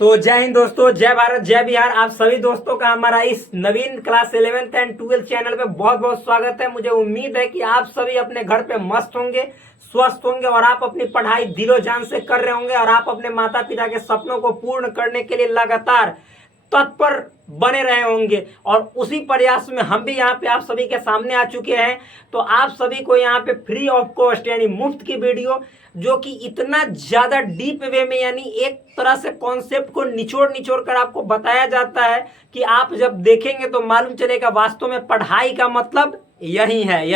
तो जय हिंद दोस्तों, जय भारत, जय बिहार। आप सभी दोस्तों का हमारा इस नवीन class 11th and 12th channel पे बहुत बहुत स्वागत है। मुझे उम्मीद है कि आप सभी अपने घर पे मस्त होंगे, स्वस्थ होंगे और आप अपनी पढ़ाई दिलो जान से कर रहे होंगे और आप अपने माता पिता के सपनों को पूर्ण करने के लिए लगातार तत्पर बने रहे होंगे। और उसी प्रयास में हम भी यहाँ पे आप सभी के सामने आ चुके हैं। तो आप सभी को यहाँ पे फ्री ऑफ कॉस्ट यानी मुफ्त की वीडियो, जो कि इतना ज्यादा डीप वे में यानी एक तरह से कॉन्सेप्ट को निचोड़ निचोड़ कर आपको बताया जाता है कि आप जब देखेंगे तो मालूम चलेगा वास्तव में पढ़ाई का मतलब यही है,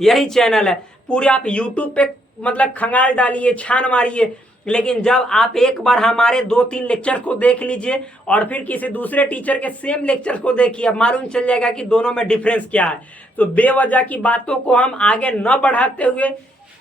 यही चैनल है। पूरे आप यूट्यूब पे मतलब खंगाल डालिए, छान मारिए, लेकिन जब आप एक बार हमारे 2-3 लेक्चर को देख लीजिए और फिर किसी दूसरे टीचर के सेम लेक्चर को देखिए, अब मालूम चल जाएगा कि दोनों में डिफरेंस क्या है। तो बेवजह की बातों को हम आगे न बढ़ाते हुए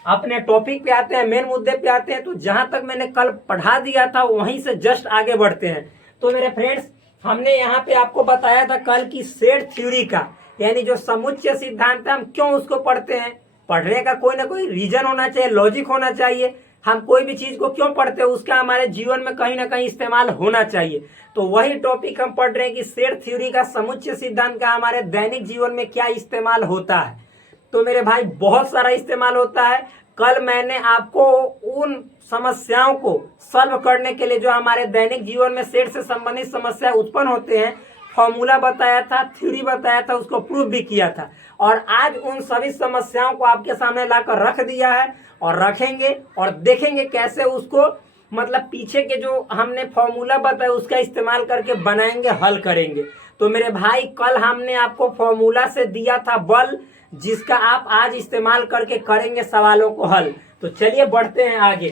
अपने टॉपिक पे आते हैं, मेन मुद्दे पे आते हैं। तो जहां तक मैंने कल पढ़ा दिया था वहीं से जस्ट आगे बढ़ते हैं। तो मेरे फ्रेंड्स, हमने यहाँ पे आपको बताया था कल की सेट थ्योरी का, यानी जो समुच्चय सिद्धांत है, हम क्यों उसको पढ़ते हैं। पढ़ने का कोई ना कोई रीजन होना चाहिए, लॉजिक होना चाहिए। हम कोई भी चीज को क्यों पढ़ते हैं उसका हमारे जीवन में कहीं ना कहीं इस्तेमाल होना चाहिए। तो वही टॉपिक हम पढ़ रहे हैं कि सेट थ्योरी का, समुच्चय सिद्धांत का हमारे दैनिक जीवन में क्या इस्तेमाल होता है। तो मेरे भाई बहुत सारा इस्तेमाल होता है। कल मैंने आपको उन समस्याओं को सॉल्व करने के लिए जो हमारे दैनिक जीवन में सेट से संबंधित समस्या उत्पन्न होते हैं, फॉर्मूला बताया था, थ्योरी बताया था, उसको प्रूव भी किया था। और आज उन सभी समस्याओं को आपके सामने लाकर रख दिया है और रखेंगे और देखेंगे कैसे उसको मतलब पीछे के जो हमने फॉर्मूला बताया उसका इस्तेमाल करके बनाएंगे, हल करेंगे। तो मेरे भाई, कल हमने आपको फॉर्मूला से दिया था बल, जिसका आप आज इस्तेमाल करके करेंगे सवालों को हल। तो चलिए बढ़ते हैं आगे।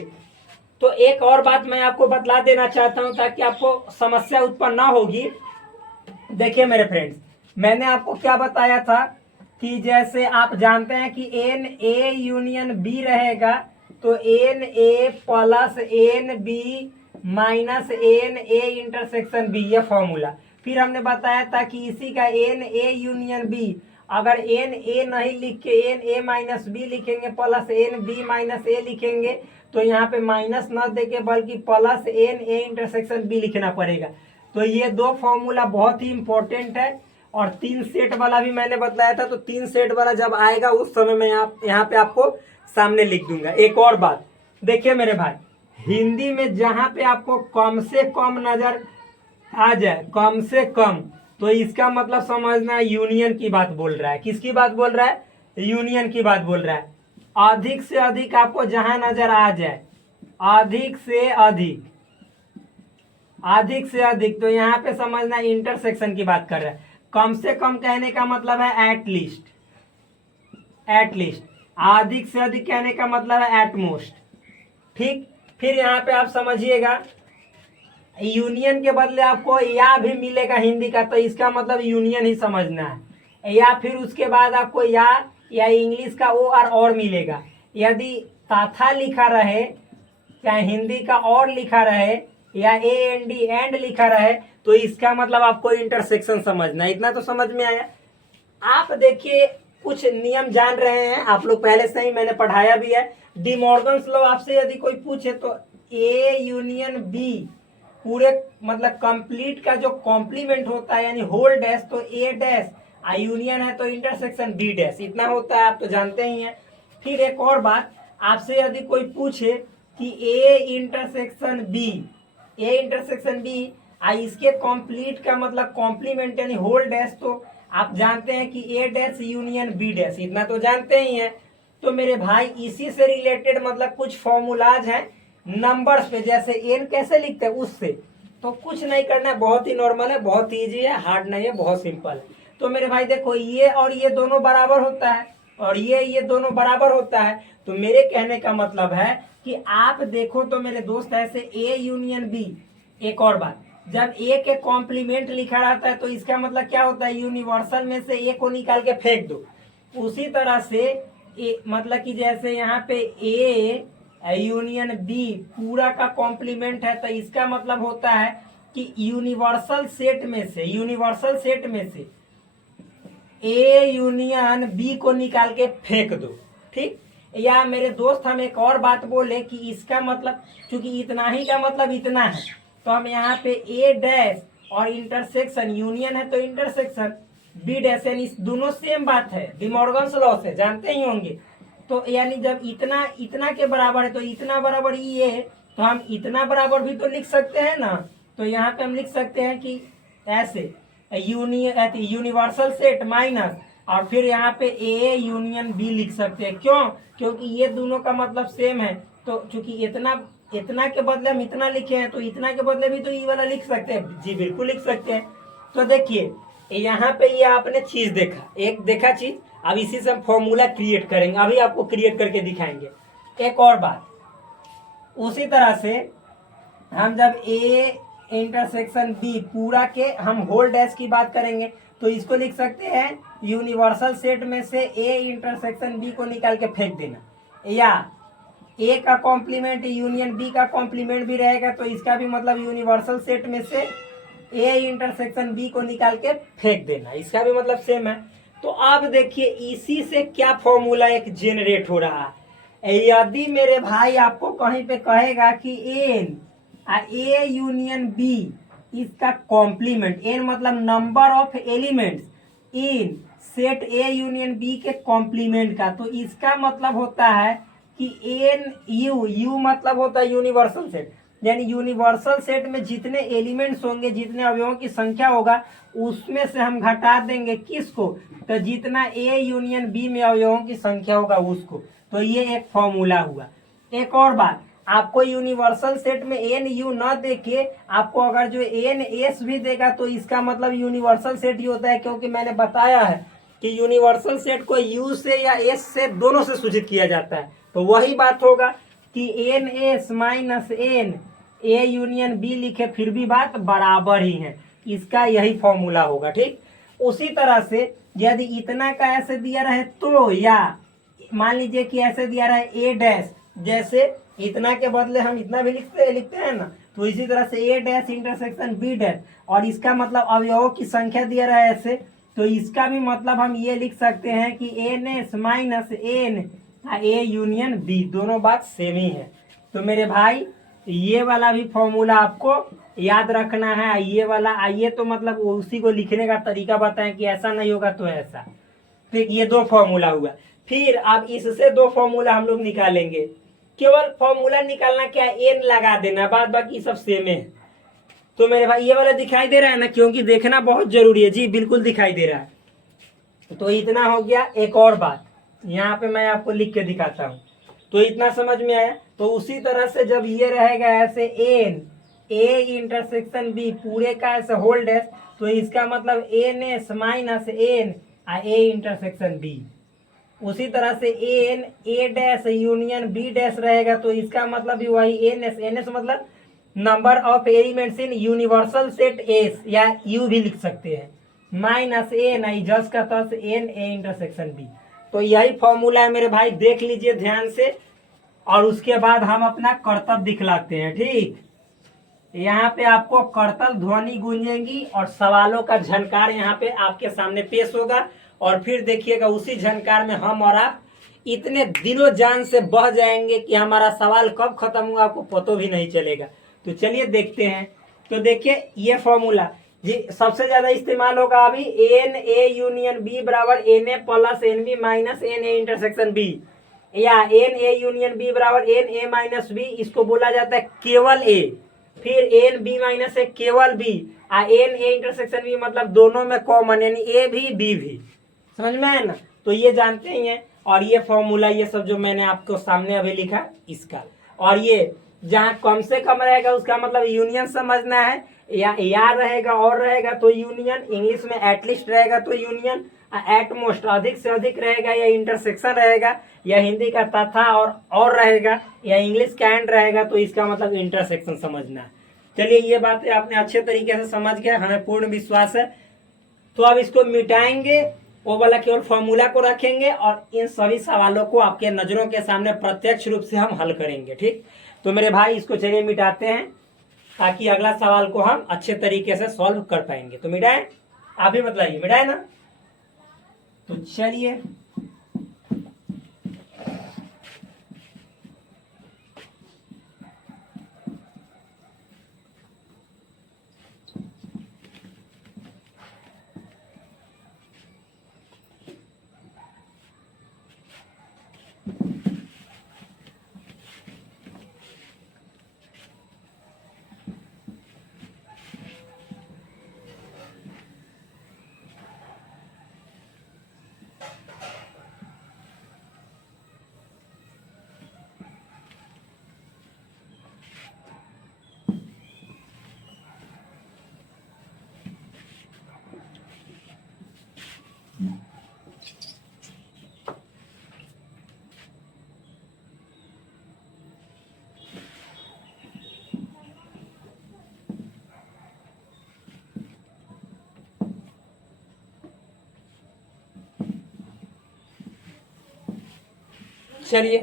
तो एक और बात मैं आपको बतला देना चाहता हूं ताकि आपको समस्या उत्पन्न ना होगी। देखिए मेरे फ्रेंड्स, मैंने आपको क्या बताया था कि जैसे आप जानते हैं कि एन ए यूनियन बी रहेगा, तो n A plus n B minus n A intersection B, ये फॉर्मूला। फिर हमने बताया था कि इसी का एन ए यूनियन बी, अगर एन ए नहीं लिख के एन ए माइनस बी लिखेंगे plus n B minus A लिखेंगे तो यहाँ पे माइनस न देके बल्कि plus n A intersection B लिखना पड़ेगा। तो ये दो फॉर्मूला बहुत ही इंपॉर्टेंट है। और 3 सेट वाला भी मैंने बताया था, तो 3 सेट वाला जब आएगा उस समय मैं यहाँ पे आपको सामने लिख दूंगा। एक और बात देखिए मेरे भाई, हिंदी में जहां पे आपको कम से कम नजर आ जाए, कम से कम, तो इसका मतलब समझना यूनियन की बात बोल रहा है। किसकी बात बोल रहा है? यूनियन की बात बोल रहा है। अधिक से अधिक आपको जहां नजर आ जाए, अधिक से अधिक, अधिक से अधिक, तो यहाँ पे समझना इंटरसेक्शन की बात कर रहा है। कम से कम कहने का मतलब है एट लीस्ट, एट लीस्ट। अधिक से अधिक कहने का मतलब है एट मोस्ट। ठीक, फिर यहाँ पे आप समझिएगा, यूनियन के बदले आपको या भी मिलेगा हिंदी का, तो इसका मतलब यूनियन ही समझना है। या फिर उसके बाद आपको या इंग्लिश का ओ और मिलेगा। यदि तथा लिखा रहे, चाहे हिंदी का और लिखा रहे, या ए एन डी एंड लिखा रहे, तो इसका मतलब आपको इंटरसेक्शन समझना है। इतना तो समझ में आया। आप देखिए, कुछ नियम जान रहे हैं आप लोग पहले से ही, मैंने पढ़ाया भी है। डी मॉर्गन्स लॉ आपसे यदि कोई पूछे तो ए यूनियन बी पूरे मतलब कंप्लीट का जो कॉम्प्लीमेंट होता है यानी होल डैश, तो ए डैश, यूनियन है तो इंटरसेक्शन बी डैश, इतना होता है, आप तो जानते ही हैं। फिर एक और बात, आपसे यदि कोई पूछे कि A intersection B, A intersection B, इसके कंप्लीट का मतलब कॉम्प्लीमेंट यानी होल डैश, तो आप जानते हैं कि ए डैश यूनियन बी डैश, इतना तो जानते ही हैं। तो मेरे भाई, इसी से रिलेटेड मतलब कुछ फॉर्मूलाज हैं नंबर्स पे, जैसे एन कैसे लिखते हैं उससे। तो कुछ नहीं करना है, बहुत ही नॉर्मल है, बहुत इजी है, हार्ड नहीं है, बहुत सिंपल है। तो मेरे भाई देखो, ये और ये दोनों बराबर होता है और ये दोनों बराबर होता है। तो मेरे कहने का मतलब है कि आप देखो तो मेरे दोस्त, ऐसे ए यूनियन बी। एक और बात, जब ए के कॉम्प्लीमेंट लिखा रहता है तो इसका मतलब क्या होता है, यूनिवर्सल में से ए को निकाल के फेंक दो। उसी तरह से मतलब कि जैसे यहाँ पे ए यूनियन बी पूरा का कॉम्प्लीमेंट है, तो इसका मतलब होता है कि यूनिवर्सल सेट में से, यूनिवर्सल सेट में से ए यूनियन बी को निकाल के फेंक दो। ठीक, या मेरे दोस्त हम एक और बात बोले कि इसका मतलब, चूंकि इतना ही का मतलब इतना है, तो हम यहाँ पे ए डैश और इंटरसेक्शन यूनियन है तो इंटरसेक्शन बी डैश, यानी दोनों सेम बात है, डिमॉर्गन्स लॉ से जानते ही होंगे। तो यानी जब इतना इतना के बराबर है तो इतना बराबर ये है, तो हम इतना बराबर भी तो लिख सकते हैं ना। तो यहाँ पे हम लिख सकते हैं कि ऐसे यूनिवर्सल सेट माइनस और फिर यहाँ पे ए यूनियन बी लिख सकते हैं। क्यों? क्योंकि ये दोनों का मतलब सेम है। तो चूंकि इतना इतना के बदले हम इतना लिखे हैं तो इतना के बदले भी तो ये वाला लिख सकते हैं। जी बिल्कुल लिख सकते हैं। तो देखिए यहाँ पे ये आपने चीज देखा, एक देखा चीज। अब इसी से हम फॉर्मूला क्रिएट करेंगे, अभी आपको क्रिएट करके दिखाएंगे। एक और बात, उसी तरह से हम जब ए इंटरसेक्शन बी पूरा के हम होल डैश की बात करेंगे तो इसको लिख सकते हैं यूनिवर्सल सेट में से ए इंटरसेक्शन बी को निकाल के फेंक देना, या ए का कॉम्प्लीमेंट यूनियन बी का कॉम्प्लीमेंट भी रहेगा तो इसका भी मतलब यूनिवर्सल सेट में से ए इंटरसेक्शन बी को निकाल के फेंक देना, इसका भी मतलब सेम है। तो अब देखिए इसी से क्या फॉर्मूला एक जेनरेट हो रहा है। यदि मेरे भाई आपको कहीं पे कहेगा कि एन ए यूनियन बी इसका कॉम्प्लीमेंट, एन मतलब number of elements in set A union B के कॉम्प्लीमेंट का, तो इसका मतलब होता है कि एन यू मतलब होता है यूनिवर्सल सेट, यानी यूनिवर्सल सेट में जितने एलिमेंट्स होंगे, जितने अवयवों की संख्या होगा उसमें से हम घटा देंगे किसको, तो जितना ए यूनियन बी में अवयवों की संख्या होगा उसको। तो ये एक फॉर्मूला हुआ। एक और बात, आपको यूनिवर्सल सेट में एन यू न देके आपको अगर जो एन एस भी देगा तो इसका मतलब यूनिवर्सल सेट ही होता है, क्योंकि मैंने बताया है कि यूनिवर्सल सेट को यू से या एस से दोनों से सूचित किया जाता है। तो वही बात होगा कि n S minus n A union B लिखे फिर भी बात बराबर ही है, इसका यही फॉर्मूला होगा। ठीक, उसी तरह से यदि इतना का ऐसे दिया रहे तो, या मान लीजिए कि ऐसे दिया रहे ए डैश, जैसे इतना के बदले हम इतना भी लिखते हैं ना, तो इसी तरह से ए डैश इंटरसेक्शन बी डैश, और इसका मतलब अवयवों की संख्या दिया रहा है ऐसे, तो इसका भी मतलब हम ये लिख सकते हैं कि n S minus n A union B, दोनों बात सेम ही है। तो मेरे भाई ये वाला भी फॉर्मूला आपको याद रखना है। ये वाला आइए तो मतलब उसी को लिखने का तरीका बताएं कि ऐसा नहीं होगा तो ऐसा। ठीक, ये दो फॉर्मूला हुआ। फिर अब इससे दो फॉर्मूला हम लोग निकालेंगे। केवल फॉर्मूला निकालना क्या, एन लगा देना, बाद बाकी सब सेम है। तो मेरे भाई ये वाला दिखाई दे रहा है ना, क्योंकि देखना बहुत जरूरी है। जी बिल्कुल दिखाई दे रहा है। तो इतना हो गया। एक और बात यहाँ पे मैं आपको लिख के दिखाता हूँ, तो इतना समझ में आया। तो उसी तरह से जब ये रहेगा ऐसे एन ए इंटरसेक्शन बी पूरे का ऐसे होल डैश, तो इसका मतलब n S minus n A intersection B. उसी तरह से n A dash union B dash रहेगा, तो इसका मतलब भी वही एन एस मतलब number of elements in universal set S, या यू भी लिख सकते हैं, माइनस एन आई जस्ट का तस एन ए इंटरसेक्शन बी। तो यही फॉर्मूला है मेरे भाई, देख लीजिए ध्यान से। और उसके बाद हम अपना कर्तव्य दिखलाते हैं। ठीक, यहाँ पे आपको करतल ध्वनि गूंजेगी और सवालों का झनकार यहाँ पे आपके सामने पेश होगा, और फिर देखिएगा उसी झनकार में हम और आप इतने दिलों जान से बह जाएंगे कि हमारा सवाल कब खत्म हुआ आपको पता भी नहीं चलेगा। तो चलिए देखते हैं। तो देखिए ये फॉर्मूला जी सबसे ज्यादा इस्तेमाल होगा अभी, एन ए यूनियन बी बराबर n A plus n B minus n A intersection B, या एन ए यूनियन बी बराबर एन ए माइनस बी, इसको बोला जाता है केवल ए। फिर एन बी माइनस ए केवल B, n A intersection B मतलब दोनों में कॉमन, यानी ए भी बी भी। समझ में आया ना? तो ये जानते ही हैं। और ये फॉर्मूला ये सब जो मैंने आपको सामने अभी लिखा इसका, और ये जहाँ कम से कम रहेगा उसका मतलब यूनियन समझना है, या रहेगा और रहेगा तो यूनियन, इंग्लिश में एटलीस्ट रहेगा तो यूनियन, एटमोस्ट अधिक से अधिक रहेगा या इंटरसेक्शन रहेगा, या हिंदी का तथा और रहेगा, या इंग्लिश का एंड रहेगा तो इसका मतलब इंटरसेक्शन समझना है। चलिए ये बातें आपने अच्छे तरीके से समझ गए, हमें पूर्ण विश्वास है। तो अब इसको मिटाएंगे, वो वाला केवल फॉर्मूला को रखेंगे और इन सभी सवालों को आपके नजरों के सामने प्रत्यक्ष रूप से हम हल करेंगे। ठीक, तो मेरे भाई इसको चलिए मिटाते हैं ताकि अगला सवाल को हम अच्छे तरीके से सॉल्व कर पाएंगे। तो मिटाए, आप ही बताइए मिटाए ना? तो चलिए चलिए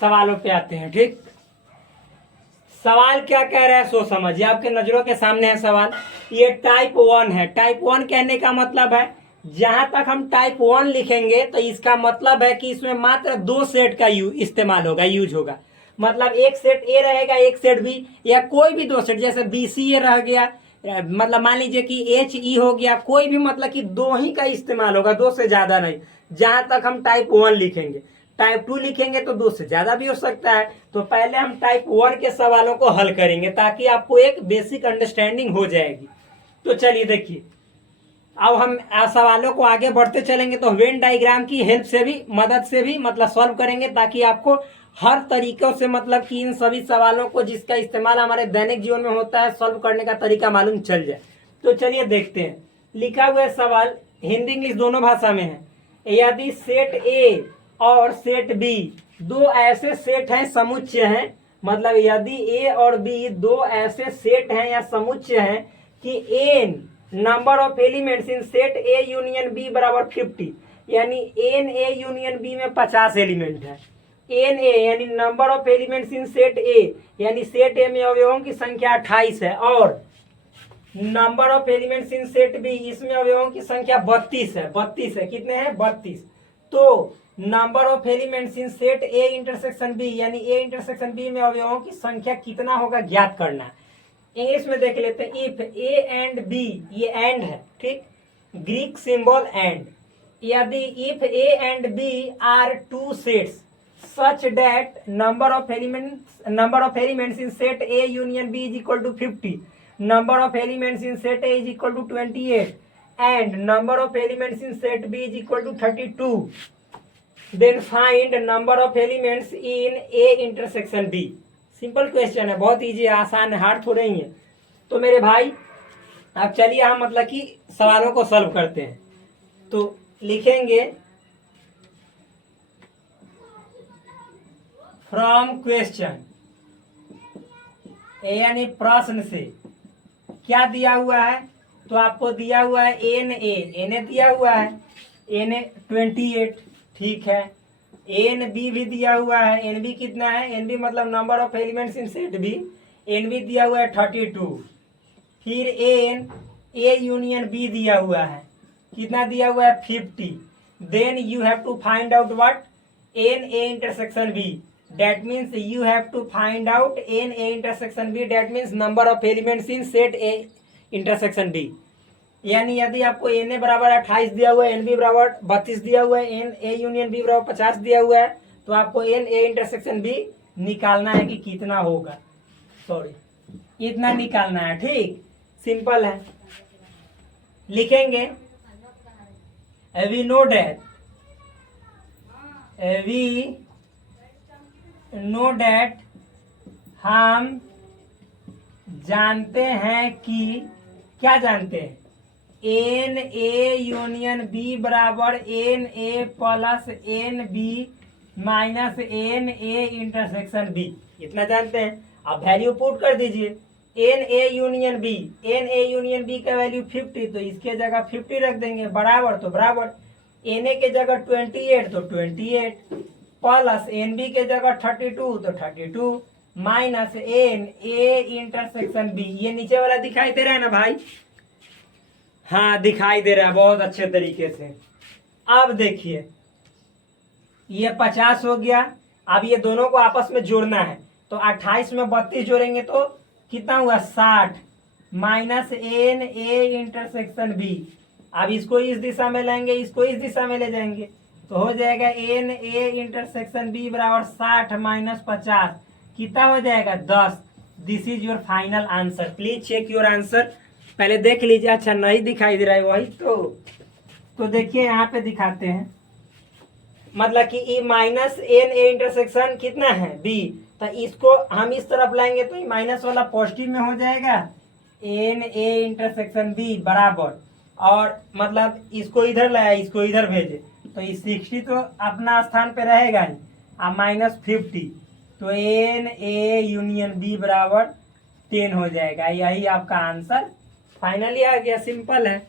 सवालों पे आते हैं। ठीक, सवाल क्या कह रहा है सो समझिए, आपके नजरों के सामने है सवाल। ये टाइप 1 है। टाइप 1 कहने का मतलब है, जहां तक हम टाइप 1 लिखेंगे तो इसका मतलब है कि इसमें मात्र 2 सेट का इस्तेमाल होगा, यूज होगा। मतलब एक सेट ए रहेगा, एक सेट बी, या कोई भी 2 सेट, जैसे बी सी ए रह गया, मतलब मान लीजिए कि एच ई हो गया, कोई भी, मतलब कि 2 ही का इस्तेमाल होगा, 2 से ज्यादा नहीं। जहां तक हम टाइप 1 लिखेंगे, टाइप 2 लिखेंगे तो 2 से ज्यादा भी हो सकता है। तो पहले हम टाइप 1 के सवालों को हल करेंगे ताकि आपको एक बेसिक अंडरस्टैंडिंग हो जाएगी। तो चलिए देखिए, अब हम सवालों को आगे बढ़ते चलेंगे तो वेन डायग्राम की हेल्प से भी, मदद से भी मतलब सॉल्व करेंगे, ताकि आपको हर तरीकों से, मतलब कि इन सभी सवालों को जिसका इस्तेमाल हमारे दैनिक जीवन में होता है, सॉल्व करने का तरीका मालूम चल जाए। तो चलिए देखते हैं। लिखा हुआ सवाल हिंदी इंग्लिश दोनों भाषा में है। यदि सेट ए और सेट बी दो ऐसे सेट हैं, समुच्चय हैं, मतलब यदि ए और बी दो ऐसे सेट हैं या समुच्चय हैं कि n number of elements in set A union B बराबर 50, यानी एन ए यूनियन बी में 50 एलिमेंट है। एन ए यानी number of elements in set ए, यानी सेट ए में अवयवों की संख्या 28 है, और number of elements in set B, इसमें अवयवों की संख्या 32 है। 32 है, कितने हैं? 32। तो number of elements in set A intersection B, यानी ए इंटरसेक्शन बी में अवयवों की संख्या कितना होगा ज्ञात करना है। इंग्लिश में देख लेते हैं। इफ ए एंड बी, ये एंड है, ठीक, ग्रीक सिंबल एंड। यदि if A and B are two sets such that number of elements in set A union B is equal to 50, number of elements in set A is equal to 28, and number of elements in set B is equal to 32, then find number of elements in A intersection B। Simple question है, बहुत easy, आसान है, hard थोड़े ही है। तो मेरे भाई अब चलिए हम मतलब कि सवालों को सॉल्व करते हैं। तो लिखेंगे फ्रॉम क्वेश्चन, यानी प्रश्न से। क्या दिया हुआ है? तो आपको दिया हुआ है एन ए दिया हुआ है, एन ए 28, ठीक है। एन बी भी दिया हुआ है, एन बी कितना है? एन बी मतलब number of elements in set B, n B दिया हुआ है 32। फिर एन ए यूनियन बी दिया हुआ है, कितना दिया हुआ है? 50। Then you have to find out what? N A intersection B, that means you have to find out n a intersection b, that means number of elements in set a intersection b। यानी यदि आपको n a बराबर 28 दिया हुआ है, n b बराबर 32 दिया हुआ है, n a यूनियन b बराबर 50 दिया हुआ है, तो आपको n a इंटरसेक्शन b निकालना है कि कितना होगा, सॉरी इतना निकालना है, ठीक, सिंपल है। लिखेंगे we know that हम जानते हैं कि, क्या जानते हैं? एन ए यूनियन बी बराबर n A plus n B minus n A intersection B, इतना जानते हैं। अब वैल्यू पुट कर दीजिए। N A union B, n A union B का वैल्यू 50, तो इसके जगह 50 रख देंगे, बराबर तो बराबर, एन ए के जगह 28 तो 28, प्लस एन बी के जगह 32 तो 32, minus n A intersection B. ये नीचे वाला दिखाई दे रहा है ना भाई? हाँ दिखाई दे रहा है, बहुत अच्छे तरीके से। अब देखिए ये 50 हो गया। अब ये दोनों को आपस में जोड़ना है, तो 28 में 32 जोड़ेंगे तो कितना हुआ? 60। Minus n A intersection B. अब इसको इस दिशा में लेंगे, इसको इस दिशा में ले जाएंगे, तो हो जाएगा एन ए इंटरसेक्शन बी बराबर 60 माइनस 50, कितना हो जाएगा 10। This is your final answer. Please check your answer, पहले देख लीजिए। अच्छा नहीं दिखाई दे रहा है वही तो देखिए यहाँ पे दिखाते हैं, मतलब कि E minus n A intersection कितना है बी, तो इसको हम इस तरफ लाएंगे तो ये माइनस वाला पॉजिटिव में हो जाएगा, एन ए इंटरसेक्शन बी बराबर, और मतलब इसको इधर लाया, इसको इधर भेजे, तो ये 60 तो अपना स्थान पे रहेगा ही, अब माइनस 50, तो एन ए यूनियन बी बराबर 10 हो जाएगा। यही आपका आंसर फाइनली आ गया। सिंपल है।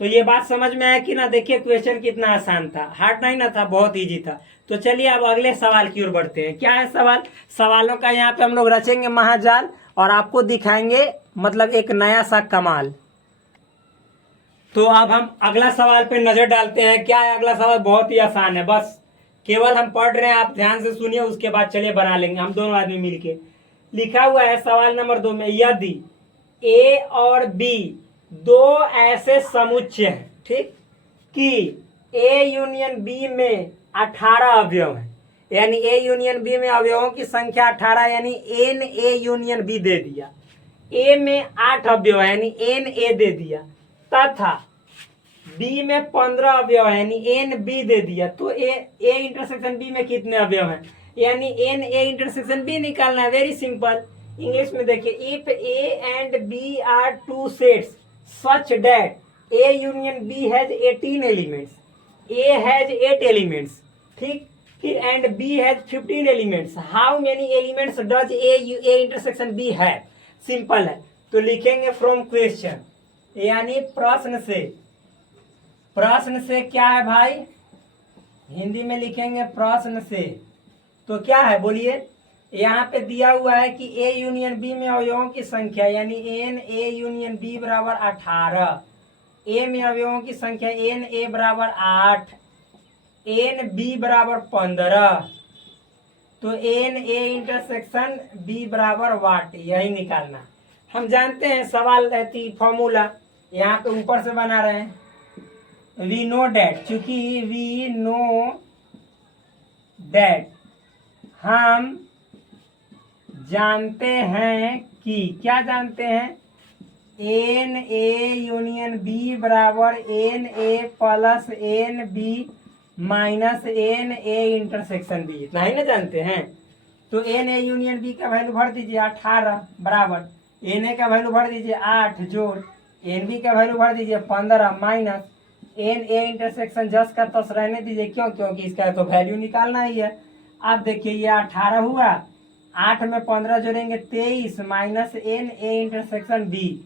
तो ये बात समझ में आया कि ना? देखिए क्वेश्चन कितना आसान था, हार्ड नहीं ना था, बहुत इजी था। तो चलिए अब अगले सवाल की ओर बढ़ते हैं। क्या है सवाल? सवालों का यहाँ पे हम लोग रचेंगे महाजाल और आपको दिखाएंगे मतलब एक नया सा कमाल। तो अब हम अगला सवाल पे नजर डालते हैं। क्या है अगला सवाल? बहुत ही आसान है, बस केवल हम पढ़ रहे हैं, आप ध्यान से सुनिए, उसके बाद चलिए बना लेंगे हम दोनों आदमी मिलके। लिखा हुआ है सवाल नंबर 2 में, यदि ए और बी दो ऐसे समुच्चय हैं, ठीक, कि ए यूनियन बी में 18 अवयव हैं, यानी ए यूनियन बी में अवयवों की संख्या 18, यानी एन ए यूनियन बी दे दिया, ए में 8 अवयव है यानी एन ए दे दिया, तथा बी में 15 अवयव है यानी एन बी दे दिया, तो ए इंटरसेक्शन बी में कितने अवयव हैं, यानी एन ए इंटरसेक्शन बी निकालना है। Very simple. इंग्लिश में देखिए, if A and B are two sets such that A union B has 18 elements, A has 8 elements, ठीक, फिर and B has 15 elements, how many elements does A intersection B have? Simple है, तो लिखेंगे from question, यानी प्रश्न से। प्रश्न से क्या है भाई? हिंदी में लिखेंगे प्रश्न से। तो क्या है बोलिए? यहाँ पे दिया हुआ है कि ए यूनियन बी में अवयवों की संख्या यानी एन ए यूनियन बी बराबर 18, ए में अवयवों की संख्या एन ए बराबर 8, एन बी बराबर 15, तो एन ए इंटरसेक्शन बी बराबर वाट, यही निकालना। हम जानते हैं सवाल रहती फॉर्मूला, यहाँ पे ऊपर से बना रहे हैं। वी नो डैट, चूंकि वी नो डैट, हम जानते हैं कि, क्या जानते हैं? एन ए यूनियन बी बराबर n A plus n B minus n A intersection B, इतना ही ना जानते हैं। तो एन ए यूनियन बी का वैल्यू भर दीजिए 18 बराबर एन ए का वैल्यू भर दीजिए 8 जोड़ एन बी का वैल्यू भर दीजिए 15 माइनस एन ए इंटरसेक्शन जस का तस रहने दीजिए, क्यों? क्योंकि इसका तो वैल्यू निकालना ही है। अब देखिए ये 18 हुआ, 8 में 15 जोड़ेंगे 23 minus n A intersection B,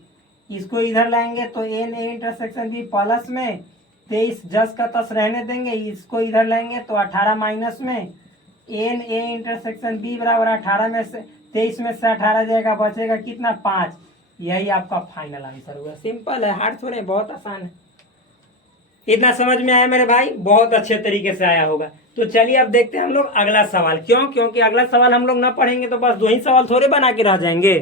इसको इधर लाएंगे तो n A intersection B plus में 23 जस का तस रहने देंगे, इसको इधर लाएंगे तो 18 माइनस में एन ए इंटरसेक्शन बी बराबर 18 में से 23 में से 18 जाएगा, बचेगा कितना? 5। यही आपका फाइनल आंसर हुआ। सिंपल है, हार्ड थोड़े, बहुत आसान है। इतना समझ में आया मेरे भाई? बहुत अच्छे तरीके से आया होगा। तो चलिए अब देखते हैं हम लोग अगला सवाल। क्यों? क्योंकि अगला सवाल हम लोग ना पढ़ेंगे तो बस 2 ही सवाल थोड़े बना के रह जाएंगे।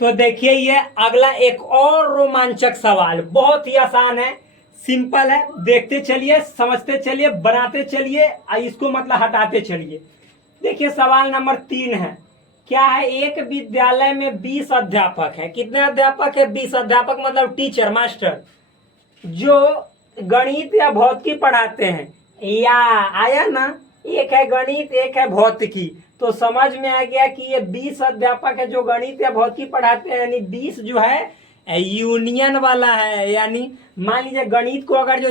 तो देखिए ये अगला एक और रोमांचक सवाल, बहुत ही आसान है, सिंपल है। देखते चलिए, समझते चलिए, बनाते चलिए, इसको मतलब हटाते चलिए। देखिए सवाल नंबर 3 है। क्या है? एक विद्यालय में 20 अध्यापक है। कितने अध्यापक है? 20 अध्यापक, मतलब टीचर, मास्टर, जो गणित या भौतिकी पढ़ाते हैं। या आया ना? एक है गणित, एक है भौतिकी, तो समझ में आ गया कि ये 20 अध्यापक है जो गणित या भौतिकी पढ़ाते हैं, यानी 20 जो है यूनियन वाला है। यानी मान लीजिए गणित को अगर जो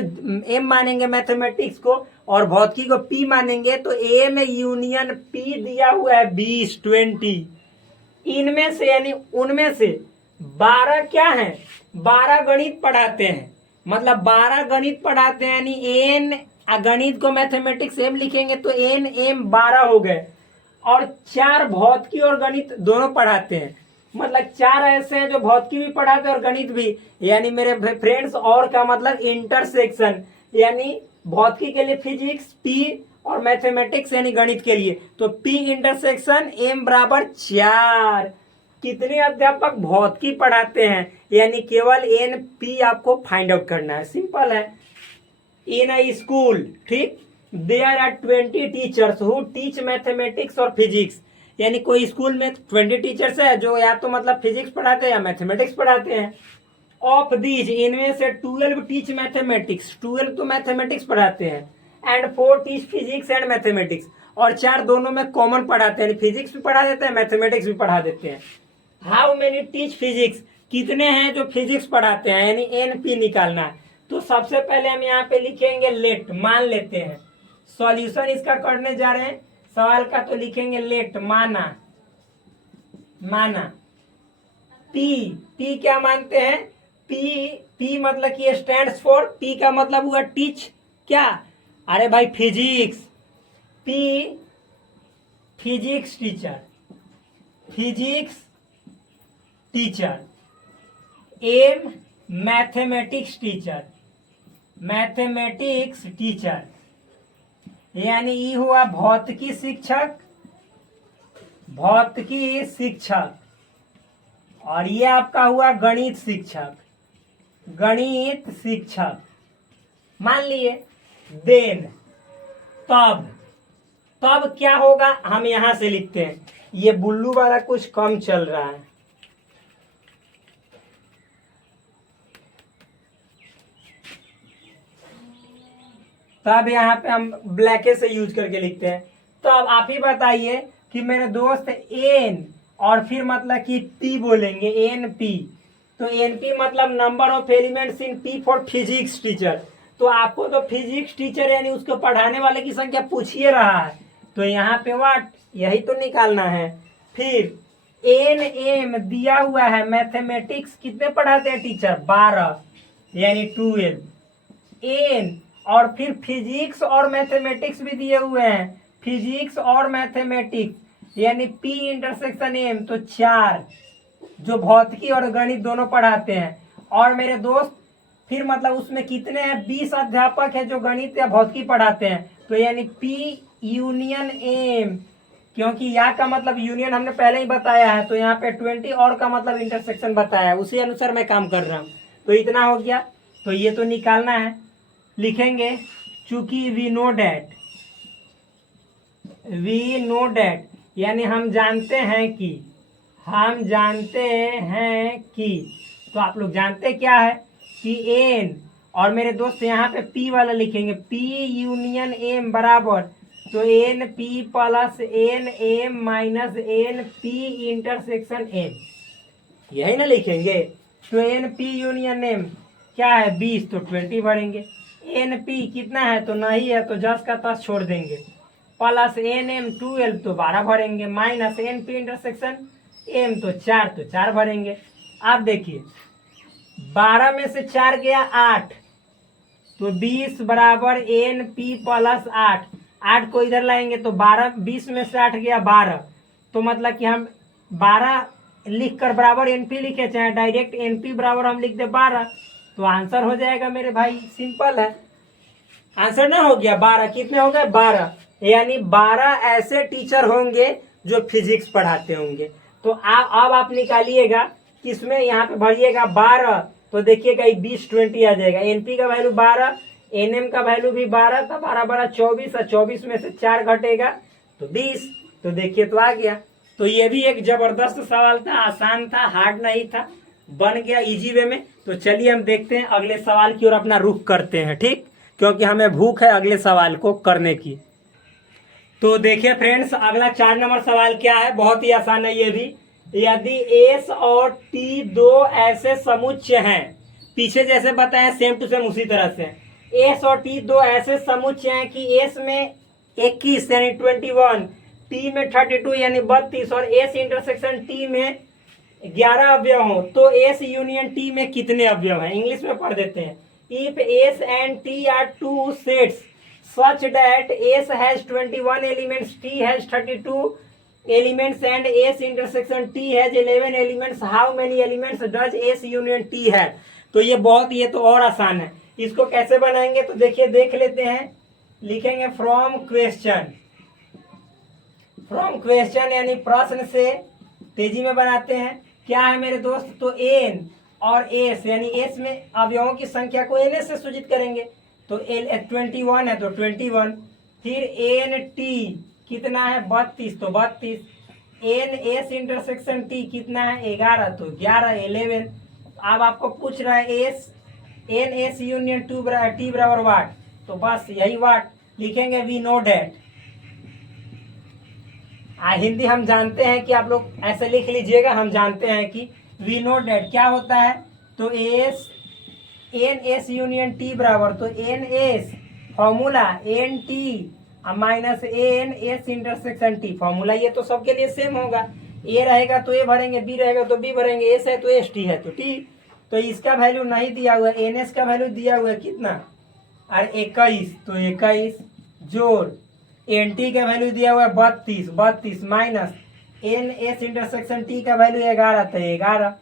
एम मानेंगे मैथमेटिक्स को और भौतिकी को पी मानेंगे, तो ए में यूनियन पी दिया हुआ है 20 20। इनमें से यानी उनमें से 12 क्या है? 12 गणित पढ़ाते हैं, मतलब 12 गणित पढ़ाते हैं, यानी एन गणित को मैथमेटिक्स एम लिखेंगे तो एन एम 12 हो गए, और 4 भौतिकी और गणित दोनों पढ़ाते हैं, मतलब 4 ऐसे हैं जो भौतिकी भी पढ़ाते हैं और गणित भी। यानी मेरे फ्रेंड्स, और का मतलब इंटरसेक्शन, यानी भौतिकी के लिए फिजिक्स पी और मैथमेटिक्स यानी गणित के लिए, तो P इंटरसेक्शन M बराबर 4। कितने अध्यापक भौतिकी पढ़ाते हैं, यानी केवल NP आपको फाइंड आउट करना है, सिंपल है। इन अ स्कूल, ठीक, there are 20 teachers who teach mathematics और फिजिक्स, यानी कोई स्कूल में 20 टीचर्स है जो या तो मतलब फिजिक्स पढ़ाते हैं या मैथमेटिक्स पढ़ाते हैं। ऑफ दीज, इनमें से 12 टीच मैथमेटिक्स, 12 तो मैथमेटिक्स पढ़ाते हैं, and 4 teach physics and mathematics, और 4 दोनों में कॉमन पढ़ाते हैं, फिजिक्स भी पढ़ा देते हैं मैथमेटिक्स भी पढ़ा देते हैं। हाउ मेनी टीच फिजिक्स, कितने हैं जो फिजिक्स पढ़ाते हैं, यानी NP निकालना है। तो सबसे पहले हम यहाँ पे लिखेंगे लेट, मान लेते हैं, सॉल्यूशन इसका करने जा रहे हैं सवाल का, तो लिखेंगे लेट, माना, P क्या मानते हैं, P मतलब कि स्टैंड्स फॉर, P का मतलब हुआ टीच, क्या, अरे भाई physics, P physics teacher, M mathematics teacher, यानी ई हुआ भौतिकी शिक्षक, और ये आपका हुआ गणित शिक्षक, मान लिए। देन तब क्या होगा, हम यहां से लिखते हैं, ये बुल्लू वाला कुछ कम चल रहा है, तब यहाँ पे हम ब्लैके से यूज करके लिखते हैं। तो अब आप ही बताइए कि मेरे दोस्त N और फिर मतलब कि P बोलेंगे, NP, तो NP मतलब number of elements in P for physics teacher. तो आपको तो फिजिक्स टीचर यानी उसको पढ़ाने वाले की संख्या पूछिए रहा है, तो यहाँ पे वाट यही तो निकालना है। फिर NM दिया हुआ है, मैथमेटिक्स कितने पढ़ाते हैं टीचर, 12 यानी 12, N और फिर फिजिक्स और मैथमेटिक्स भी दिए हुए हैं, फिजिक्स और मैथमेटिक्स यानी P इंटरसेक्शन M, तो 4 जो भौतिकी और गणित दोनों पढ़ाते हैं। और मेरे दोस्त फिर मतलब उसमें कितने हैं, 20 अध्यापक है जो गणित या भौतिकी पढ़ाते हैं, तो यानी P यूनियन M, क्योंकि या का मतलब यूनियन हमने पहले ही बताया है, तो यहाँ पे 20 और का मतलब इंटरसेक्शन बताया है, उसी अनुसार मैं काम कर रहा हूँ। तो इतना हो गया, तो ये तो निकालना है, लिखेंगे चूंकि वी नो डैट यानी हम जानते हैं कि, तो आप लोग जानते क्या है कि N, और मेरे दोस्त यहाँ पे P वाला लिखेंगे, P यूनियन M बराबर, तो NP plus NM minus NP intersection M, यही ना लिखेंगे। तो NP यूनियन M क्या है, 20, तो 20 भरेंगे। NP कितना है, तो नहीं है, तो 10 का 10 छोड़ देंगे, प्लस NM 12, तो 12 भरेंगे, माइनस NP इंटरसेक्शन M, तो 4 भरेंगे। आप देखिए 12 में से 4 गया 8, तो 20 बराबर NP प्लस 8 को इधर लाएंगे तो 12, 20 में से 8 गया 12, तो मतलब कि हम 12 लिख कर बराबर NP लिखे, चाहे डायरेक्ट NP बराबर हम लिख दे 12, तो आंसर हो जाएगा मेरे भाई, सिंपल है। आंसर ना हो गया 12, कितने हो गए 12, यानी 12 ऐसे टीचर होंगे जो फिजिक्स पढ़ाते होंगे। तो अब आप निकालिएगा, किसमें यहाँ पे भरिएगा 12, तो देखिएगा 20 20 आ जाएगा, NP का वैल्यू 12, NM का वैल्यू भी 12, तो 12 12 24, और 24 में से 4 घटेगा तो 20, तो देखिए तो आ गया। तो ये भी एक जबरदस्त सवाल था, आसान था, हार्ड नहीं था, बन गया इजी वे में। तो चलिए हम देखते हैं अगले सवाल की ओर अपना रुख करते हैं, ठीक, क्योंकि हमें भूख है अगले सवाल को करने की। तो देखिए फ्रेंड्स, अगला 4 नंबर सवाल क्या है, बहुत ही आसान है ये भी। यदि S और T दो ऐसे समुच्चय हैं, पीछे जैसे बताया सेम टू सेम उसी तरह से, S और T दो ऐसे समुच्चय हैं कि S में 21 यानी 21, T में 32 यानी 32, और S इंटरसेक्शन T में 11 अवयव हो, तो S यूनियन T में कितने अवयव हैं। इंग्लिश में पढ़ देते हैं। If S and T are two sets such that S has 21 elements, T has 32 elements and S intersection T has 11 elements, how many elements does S union T have। तो ये तो और आसान है, इसको कैसे बनाएंगे तो देखिए, देख लेते हैं। लिखेंगे फ्रॉम क्वेश्चन। फ्रॉम क्वेश्चन यानी प्रश्न से, तेजी में बनाते हैं। क्या है मेरे दोस्त, तो एन और एस, यानी एस में अवयवों की संख्या को एन एस से सूचित करेंगे। तो 21 है तो 21। फिर एन टी कितना है 32, तो 32। एन एस इंटरसेक्शन टी कितना है 11, तो 11 11। अब आपको पूछ रहा है S n S union T बराबर वाट, तो बस यही वाट लिखेंगे। We know that. हिंदी हम जानते हैं कि आप लोग ऐसे लिख लीजिएगा, हम जानते हैं कि वी नो डैट क्या होता है। तो S n S union T बराबर, तो n S formula n T minus n S intersection T, formula ये तो सबके लिए सेम होगा। ए रहेगा तो ए भरेंगे, बी रहेगा तो बी भरेंगे, एस है तो एस, टी है तो टी। तो इसका वैल्यू नहीं दिया हुआ, एन एस का वैल्यू दिया हुआ है कितना, और 21, तो 21 जोड़ एन टी का वैल्यू दिया हुआ है 32, 32 minus n S intersection T का वैल्यू 11, तो 11।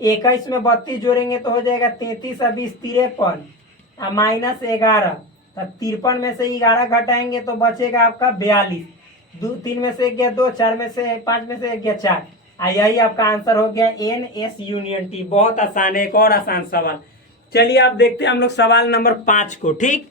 21 में 32 जोड़ेंगे तो हो जाएगा 33 और 20 53 माइनस 11, तो 53 में से 11 घटाएंगे तो बचेगा आपका 42। 3 में से 1 गया 2, 4 में से 5 में से 1 गया 4। यही आपका आंसर हो गया एन एस यूनियन टी। बहुत आसान है। एक और आसान सवाल, चलिए आप देखते हैं हम लोग सवाल नंबर 5 को। ठीक,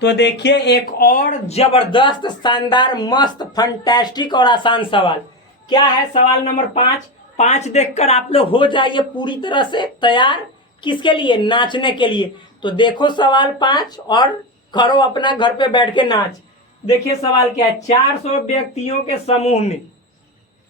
तो देखिए एक और जबरदस्त, शानदार, मस्त, फंटास्टिक और आसान सवाल। क्या है सवाल नंबर 5? 5 देखकर आप लोग हो जाइए पूरी तरह से तैयार। किसके लिए? नाचने के लिए। तो देखो सवाल 5 और करो अपना घर पे बैठ के नाच। देखिए सवाल क्या है। 400 व्यक्तियों के समूह में,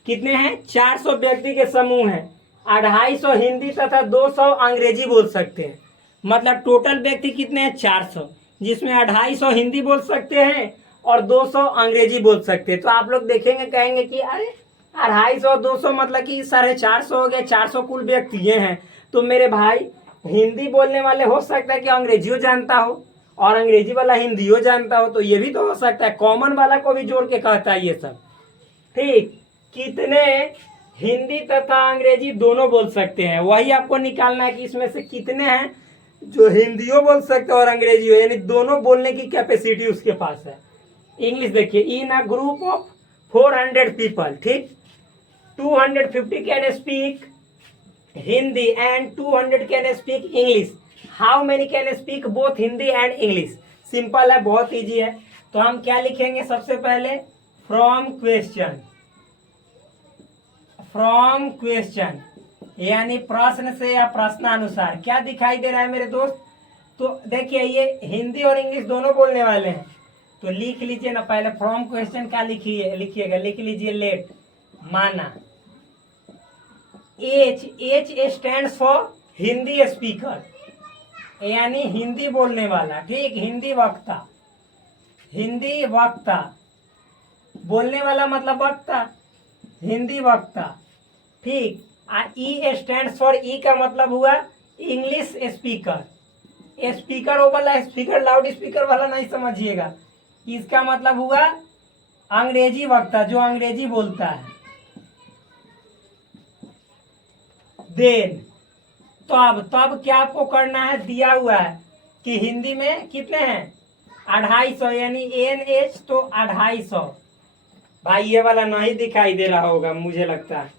कितने हैं? 400 व्यक्ति के समूह हैं। 250 हिंदी तथा 200 अंग्रेजी बोल सकते हैं। मतलब टोटल व्यक्ति कितने हैं? 400, जिसमें 250 हिंदी बोल सकते हैं और 200 अंग्रेजी बोल सकते हैं। तो आप लोग देखेंगे, कहेंगे कि अरे 250 और 200 मतलब कि 450 हो गए, 400 कुल व्यक्ति ये हैं। तो मेरे भाई हिंदी बोलने वाले हो सकता है कि अंग्रेजियों जानता हो और अंग्रेजी वाला हिंदियों जानता हो, तो ये भी तो हो सकता है। कॉमन वाला को भी जोड़ के कहता है ये सब। ठीक, कितने हिंदी तथा अंग्रेजी दोनों बोल सकते हैं, वही आपको निकालना है कि इसमें से कितने हैं जो हिंदियों बोल सकते हैं और अंग्रेजी हो, यानी दोनों बोलने की कैपेसिटी उसके पास है। इंग्लिश देखिए, इन अ ग्रुप ऑफ 400 पीपल, ठीक, 250 can speak Hindi and 200 can speak English. How many can speak both Hindi and English? Simple है, बहुत इजी है। तो हम क्या लिखेंगे सबसे पहले? From question. फ्रॉम क्वेश्चन यानी प्रश्न से या प्रश्नानुसार। क्या दिखाई दे रहा है मेरे दोस्त? तो देखिए ये हिंदी और इंग्लिश दोनों बोलने वाले हैं, तो लिख लीजिए ना पहले फ्रॉम क्वेश्चन क्या लिखिएगा, लिख लीजिए लेट, माना। H stands for Hindi speaker, यानी हिंदी बोलने वाला। ठीक, हिंदी वक्ता, हिंदी वक्ता, बोलने वाला मतलब वक्ता, हिंदी वक्ता। ठीक, ई स्टैंड्स फॉर, ई का मतलब हुआ इंग्लिश स्पीकर। स्पीकर वो वाला स्पीकर, लाउड स्पीकर वाला नहीं समझिएगा। इसका मतलब हुआ अंग्रेजी वक्ता, जो अंग्रेजी बोलता है। देन तब क्या आपको करना है? दिया हुआ है कि हिंदी में कितने हैं? 250, यानी एन एच तो 250। भाई ये वाला नहीं दिखाई दे रहा होगा मुझे लगता है।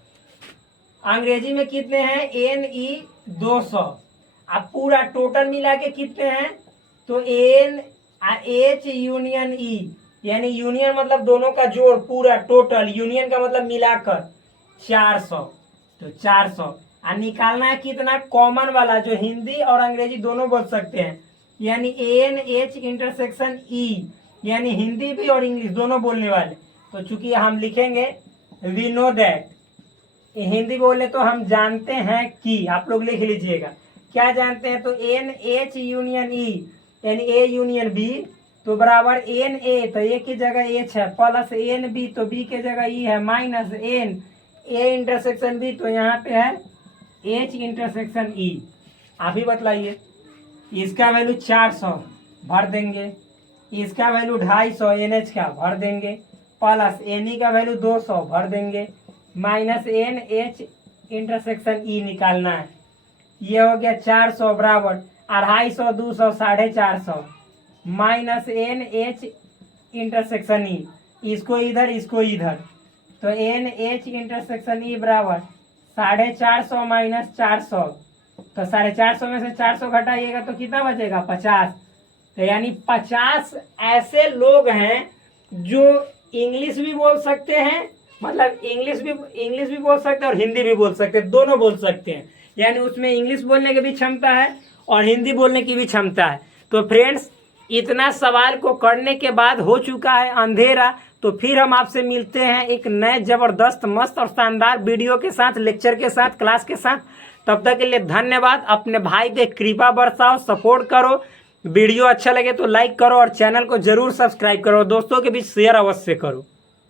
अंग्रेजी में कितने हैं? N E 200। अब पूरा टोटल मिला के कितने हैं? तो एन एच यूनियन ई, यानी यूनियन मतलब दोनों का जोड़, पूरा टोटल, यूनियन का मतलब मिलाकर 400। तो 400 निकालना है कितना? कॉमन वाला, जो हिंदी और अंग्रेजी दोनों बोल सकते हैं, यानी एन एच इंटरसेक्शन ई, यानी हिंदी भी और इंग्लिश दोनों बोलने वाले। तो चूंकि हम लिखेंगे वी नो दैट, हिंदी बोले तो हम जानते हैं कि, आप लोग लिख लीजिएगा क्या जानते हैं? तो एन एच यूनियन ई, यानी ए यूनियन बी, तो बराबर एन ए, तो ए की जगह एच है, प्लस एन बी, तो बी की जगह ई है, minus n A intersection B, तो यहाँ पे है एच इंटरसेक्शन ई। आप ही बतलाइए। इसका वैल्यू 400 भर देंगे, इसका वैल्यू 250 एन एच का भर देंगे, प्लस एन ई का वैल्यू 200 भर देंगे, minus n H intersection E निकालना है। ये हो गया 400 बराबर। 250, 200, 450 minus n H intersection E, इसको इधर, तो एन एच इंटरसेक्शन ई बराबर 450 माइनस 400, तो 450 में से 400 घटाइएगा तो कितना बचेगा 50। तो यानी 50 ऐसे लोग हैं जो इंग्लिश भी बोल सकते हैं, मतलब इंग्लिश भी बोल सकते हैं और हिंदी भी बोल सकते हैं, दोनों बोल सकते हैं। यानी उसमें इंग्लिश बोलने की भी क्षमता है और हिंदी बोलने की भी क्षमता है। तो फ्रेंड्स, इतना सवाल को करने के बाद हो चुका है अंधेरा, तो फिर हम आपसे मिलते हैं एक नए जबरदस्त मस्त और शानदार वीडियो के साथ, लेक्चर के साथ, क्लास के साथ। तब तक के लिए धन्यवाद। अपने भाई पे कृपा बरसाओ, सपोर्ट करो। वीडियो अच्छा लगे तो लाइक करो और चैनल को जरूर सब्सक्राइब करो, दोस्तों के बीच शेयर अवश्य करो।